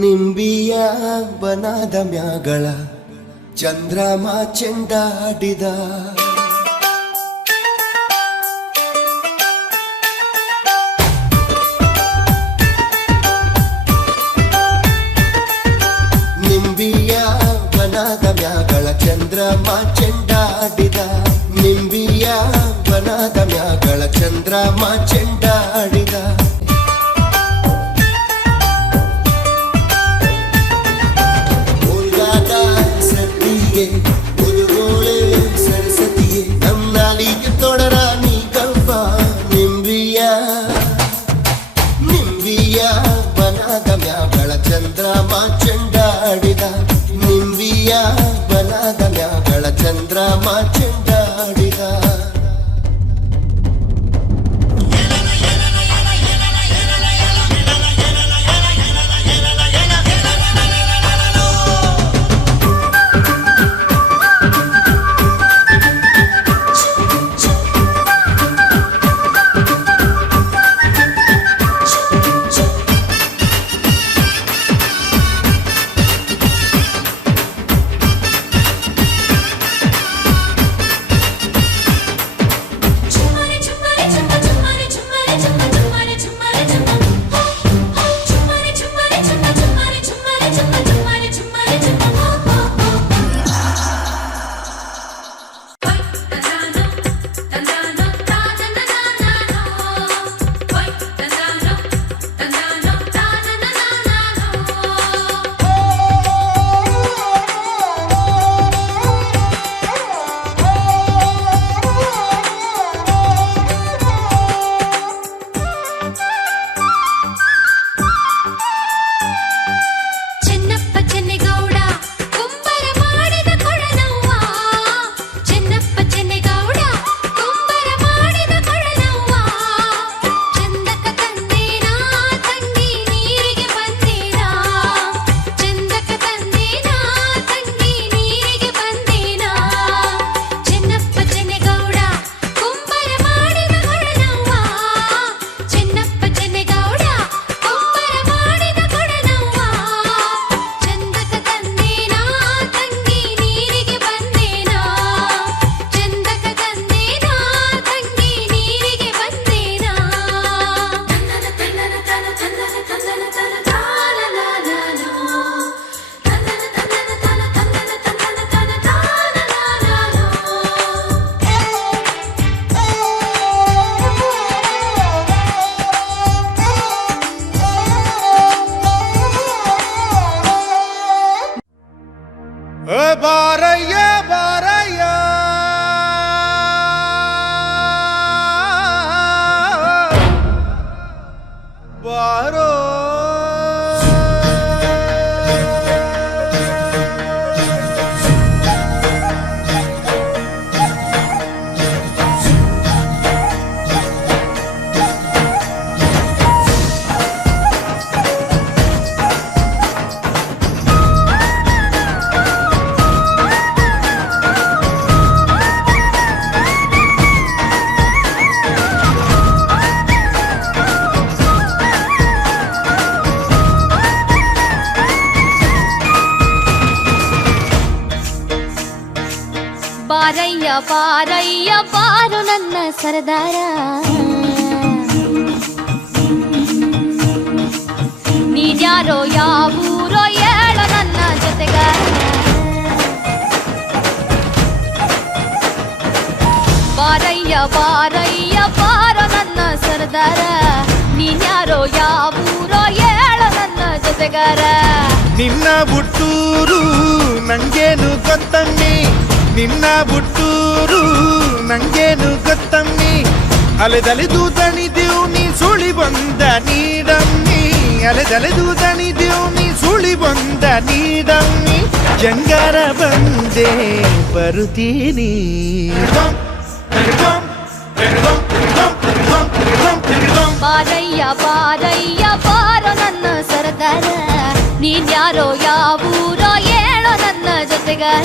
ನಿಂಬಿಯ ಬನದ ಮ್ಯಾಗಳ ಚಂದ್ರಮ ಚೆಂಡಾಡಿದ ನಿಂಬಿಯ ಬನದ ಮ್ಯಾಗಳ ಚಂದ್ರಮ ಚೆಂಡಾಡಿದ ನಿಂಬಿಯ ಬನದ ಮ್ಯಾಗಳ ಚಂದ್ರಮ ಚೆಂಡಾಡಿದ ಮುದುಗೋಳೆ ಸರಸ್ವತಿಯೇ ನಮ್ನಾಲಿಗೆ ತೊಡರ ನೀ ಕಲ್ಪ ನಿಂಬಿಯ ಬನದ ಮ್ಯಾಗಳ ಚಂದ್ರಮ ಚೆಂಡಾಡಿದ ನಿಂಬಿಯ ಬನದ ಮ್ಯಾಗಳ ಚಂದ್ರಮ ಚೆಂಡಾಡಿದ ಬಾರಯ್ಯ ಬಾರಯ್ಯ ಬಾರೋ ಬಾರಯ್ಯ ಬಾರಯ್ಯ ಬಾರು ನನ್ನ ಸರದಾರ ನೀನ್ಯಾರೋ ಯಾವೂರೋ ಹೇಳೋ ನನ್ನ ಜೊತೆಗಾರ ಬಾರಯ್ಯ ಬಾರಯ್ಯ ಬಾರೋ ನನ್ನ ಸರದಾರ ನೀನ್ಯಾರೋ ಯಾವೂರೋ ಹೇಳೋ ನನ್ನ ಜೊತೆಗಾರ ನಿನ್ನ ಬುಟ್ಟೂರು ನಂಗೇನು ಗೊತ್ತಮ್ಮಿ ನಿನ್ನ ಬುಟ್ಟೂರು ನಂಗೇನು ಗೊತ್ತಮ್ಮಿ ಅಲೆದಲೆದು ದಣಿದೆವು ನೀ ಸುಳಿ ಬಂದ ನೀಡಮ್ಮಿ ಅಲೆದಲೆದು ದಣಿದೆವು ನೀ ಸುಳಿ ಬಂದ ನೀಡಮ್ಮಿ ಜಂಗಾರ ಬಂದೆ ಬರುತ್ತೀನಿ ಬಾರಯ್ಯ ಬಾರಯ್ಯ ಬಾರೋ ನನ್ನ ಸರದಾರ ನೀನ್ಯಾರೋ ಯಾವೂರೋ ಹೇಳೋ ನನ್ನ ಜೊತೆಗಾರ